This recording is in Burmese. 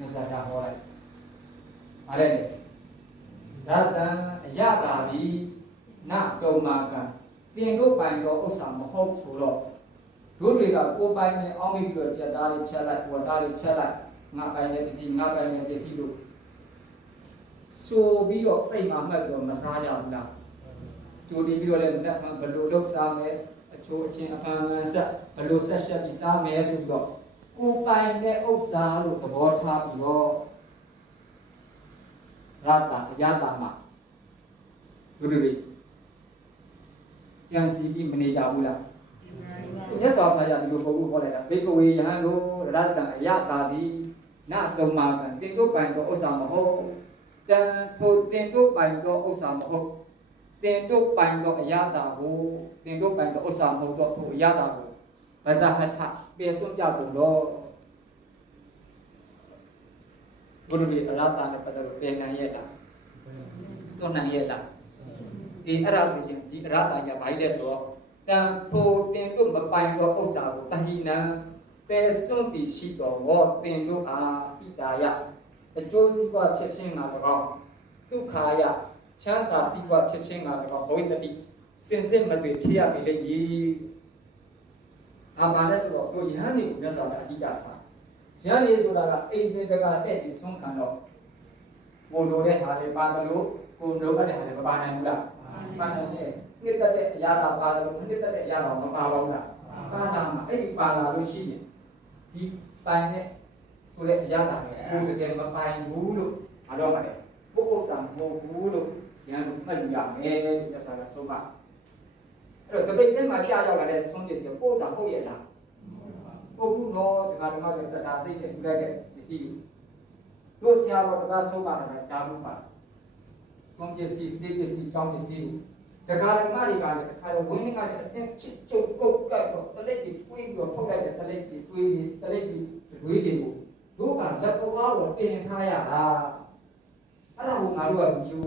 မြတ်စွာဘုရားဟောလိုက်။အဲ့ဒါရတံအယတာတိနတုံမာကံတင်တို့ပိုင်သောဥစ္စာမဟုတ်ဆိုတော့တို့တွေကကိုယ်ပိုင်နဲ့အောင်းမိပြီးတော့ချက်သားတွေချက်လိုက်ဝတ်သားတွေချက်လိုက်ငါပိုင်တဲ့ပစ္စည်းငါပိုင်တဲ့ပစ္စည်းလို့ဆိုပြီးတော့စိတ်မှာမှတ်တော့မစားကြဘူးလားကြိုတင်ပြီးတော့လည်းမနဲ့ဘယ်လိုလုပ်စားမယ်အချိုးအချင်းအပန်းပန်းဆက်ဘယ်လိုဆက်ရှက်ပြီးစားမယ်ဆိုပြီးတော့ ကိုယ်ပိုင်တဲ့ဥစ္စာလို့သဘောထားပြီးတော့ရတာအယတာမှာတို့တွေကြံစီပြီးမနေကြဘူးလားမြတ်စွာဘုရားဒီလိုပုံကိုဟောလိုက်တာဘေကဝေယဟန်တို့ရတ္တံအယတာတိနတုံမာကံတင်တို့ပိုင်သောဥစ္စာမဟုတ်တန်ထိုတင်တို့ပိုင်သောဥစ္စာမဟုတ်တင်တို့ပိုင်သောအယတာကိုတင်တို့ပိုင်သောဥစ္စာမဟုတ်တော့ထိုအယတာကို ဗဇဟထပြေဆုံးကြကုန်တော့ဘုရားဒီအရတ္တနဲ့ပတ်သက်လို့ပြန်နိုင်ရတာစွန့်နိုင်ရတာဒီအဲ့ဒါဆိုရင်ဒီအရတ္တကြီးဘာကြီးလဲဆိုတော့တံထိုတင်တို့မပိုင်သောဥစ္စာကိုတဟိနံပေစွန့်တည်ရှိတော်ဝတင်တို့အားဣတာယအကျိုးစီးပွားဖြစ်ခြင်းငါ၎င်းဒုက္ခာယချမ်းသာစီးပွားဖြစ်ခြင်းငါ၎င်းဘဝိတ္တိစင်စစ်မသွေဖြစ်ရပြီလေ ကြီးအာဘာလဲဆိုတော့တို့ယဟန်နေကိုမြတ်စွာဘုရားအဓိကထားယဟန်နေဆိုတာကအိမ်စင်တကတဲ့ဒီဆုံးခံတော့ကိုလိုတဲ့ဟာလေးပါတယ်လို့ကိုလိုအပ်တဲ့ဟာလေးမပါနိုင်ဘူးလားပါနိုင်တယ်နှစ်သက်တဲ့အရာသာပါတယ်လို့နှစ်သက်တဲ့အရာသာမပါပါဘူးလားပါလာမှာအဲ့ဒီပါလာလို့ရှိရင်ဒီပိုင်နဲ့ဆိုတဲ့အရာသာကိုတကယ်မပိုင်ဘူးလို့မတော့ပါတယ်ကိုဥစ္စာမဟုတ်ဘူးလို့ရန်လို့မှတ်လို့ရမယ်လို့သက်သာကဆုံးပါအဲ့ တော့တပိတ်ထဲမှာကြာရောက်လာတဲ့ဆုံးပစ္စည်းကိုကိုဥစ္စာဟုတ်ရဲ့လားဟုတ်ဘူးနော်ဒီကဓမ္မကတတာစိတ်နဲ့ယူလိုက်တဲ့ပစ္စည်းတို့ဆရာတော်တပါဆုံးပါတယ်ဒါဘူးပါဆုံးပစ္စည်းစေပစ္စည်းကြောင်းပစ္စည်းတကာဓမ္မတွေကလည်းအခါတော့ဝင်းနေကလည်းအတင်းချစ်ချုပ်ကုတ်ကတ်တော့တလိပ်ကြီးတွေးပြီးတော့ထုတ်လိုက်တဲ့တလိပ်ကြီးတွေးတလိပ်ကြီးတွေးတွေကိုတို့ကလက်ပေါ်ကားကိုတင်ထားရတာအဲ့ဒါကိုငါတို့ကမြူ